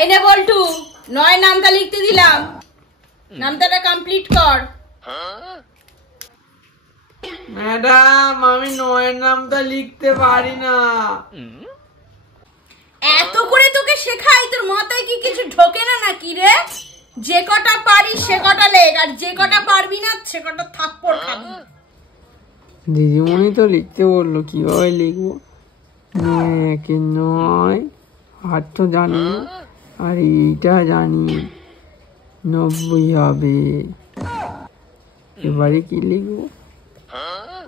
এই নে বল্টু, 9 নামটা লিখতে দিলাম, নামটা কমপ্লিট কর। ম্যাডাম আমি 9 নামটা লিখতে পারি না। এত করে তোকে শেখাই, তোর মাথায় কি কিছু ঢোকে না নাকি রে? যে কটা পারিস সে কটা লেখ, আর যে কটা পারবি না সে কটা থাপ্পড় খাবি। দিদিমণি তো লিখতে বললো, কিভাবে লিখবো? 9 আর তো জানি, আর এইটা জানি 90 হবে। এবারে কি লিখবো?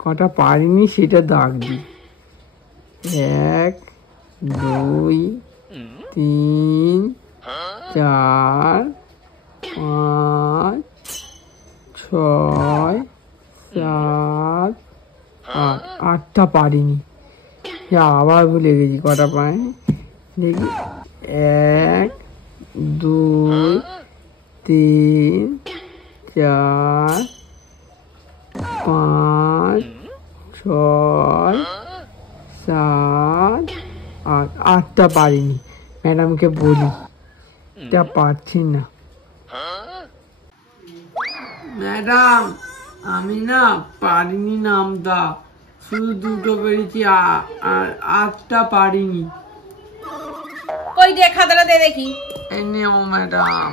কটা পারিনি সেটা দাগ দি। 1 2 3 4 5 6 7 8 8টা পারিনি। আবার ভুলে গেছি কটা পাইনি। দেখি 1 2 3 4 5 6 7 8 8টা পারিনি। ম্যাডামকে বলি, এটা পারছি না। ম্যাডাম আমি না পারিনি নামটা, শুধু 2টো পেরেছি আর 8টা পারিনি। কই দে খাতাটা দে দেখি। এই নেও ম্যাডাম।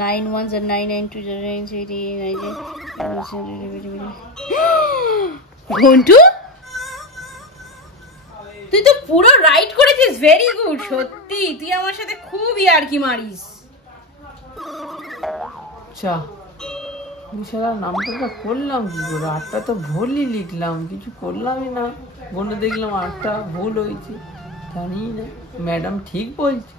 9 1 9 9 2 9 3 9 ঘন্টু, তুই তো পুরো রাইট করেছিস, ভেরি গুড। সত্যি তুই আমার সাথে খুব ইয়ার্কি মারিস। আচ্ছা বিশালার নামটা করলাম কি করে? 8টা তো ভুলই লিখলাম, কিছু করলামই না। গুনে দেখলাম 8টা ভুল হয়েছে, জানি না। ম্যাডাম ঠিক বলছে।